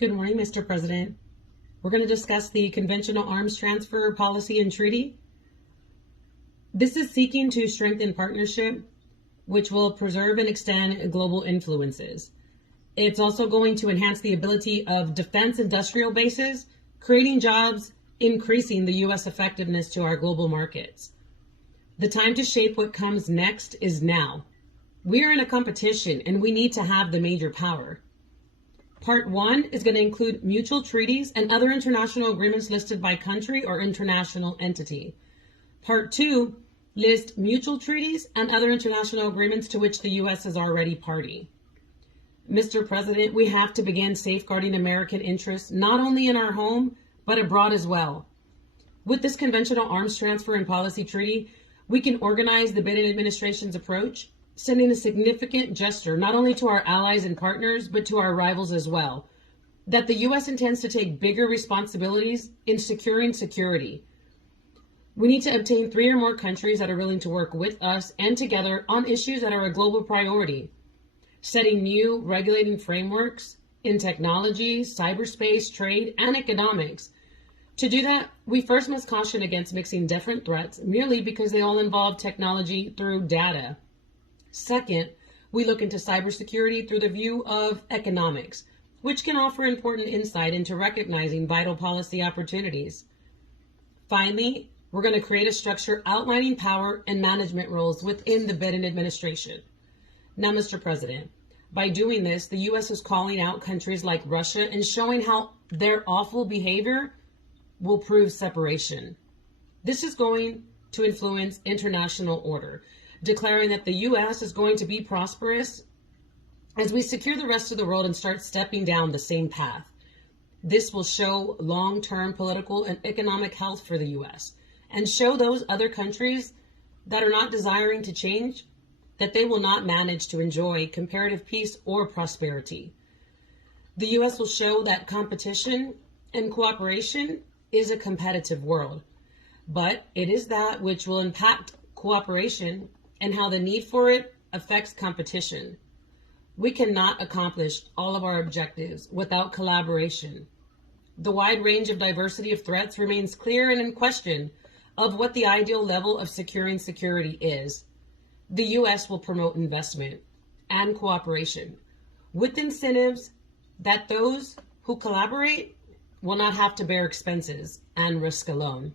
Good morning, Mr. President. We're going to discuss the Conventional Arms Transfer Policy and Treaty. This is seeking to strengthen partnership, which will preserve and extend global influences. It's also going to enhance the ability of defense industrial bases, creating jobs, increasing the U.S. effectiveness to our global markets. The time to shape what comes next is now. We are in a competition and we need to have the major power. Part 1 is going to include mutual treaties and other international agreements listed by country or international entity. Part 2 lists mutual treaties and other international agreements to which the U.S. is already party. Mr. President, we have to begin safeguarding American interests not only in our home, but abroad as well. With this Conventional Arms Transfer and Policy Treaty, we can organize the Biden administration's approach, sending a significant gesture not only to our allies and partners, but to our rivals as well, that the U.S. intends to take bigger responsibilities in securing security. We need to obtain 3 or more countries that are willing to work with us and together on issues that are a global priority, setting new regulating frameworks in technology, cyberspace, trade, and economics. To do that, we first must caution against mixing different threats merely because they all involve technology through data. Second, we look into cybersecurity through the view of economics, which can offer important insight into recognizing vital policy opportunities. Finally, we're going to create a structure outlining power and management roles within the Biden administration. Now, Mr. President, by doing this, the U.S. is calling out countries like Russia and showing how their awful behavior will prove separation. This is going to influence international order, declaring that the U.S. is going to be prosperous as we secure the rest of the world and start stepping down the same path. This will show long-term political and economic health for the U.S. and show those other countries that are not desiring to change that they will not manage to enjoy comparative peace or prosperity. The U.S. will show that competition and cooperation is a competitive world, but it is that which will impact cooperation and how the need for it affects competition. We cannot accomplish all of our objectives without collaboration. The wide range of diversity of threats remains clear and in question of what the ideal level of securing security is. The U.S. will promote investment and cooperation with incentives that those who collaborate will not have to bear expenses and risk alone.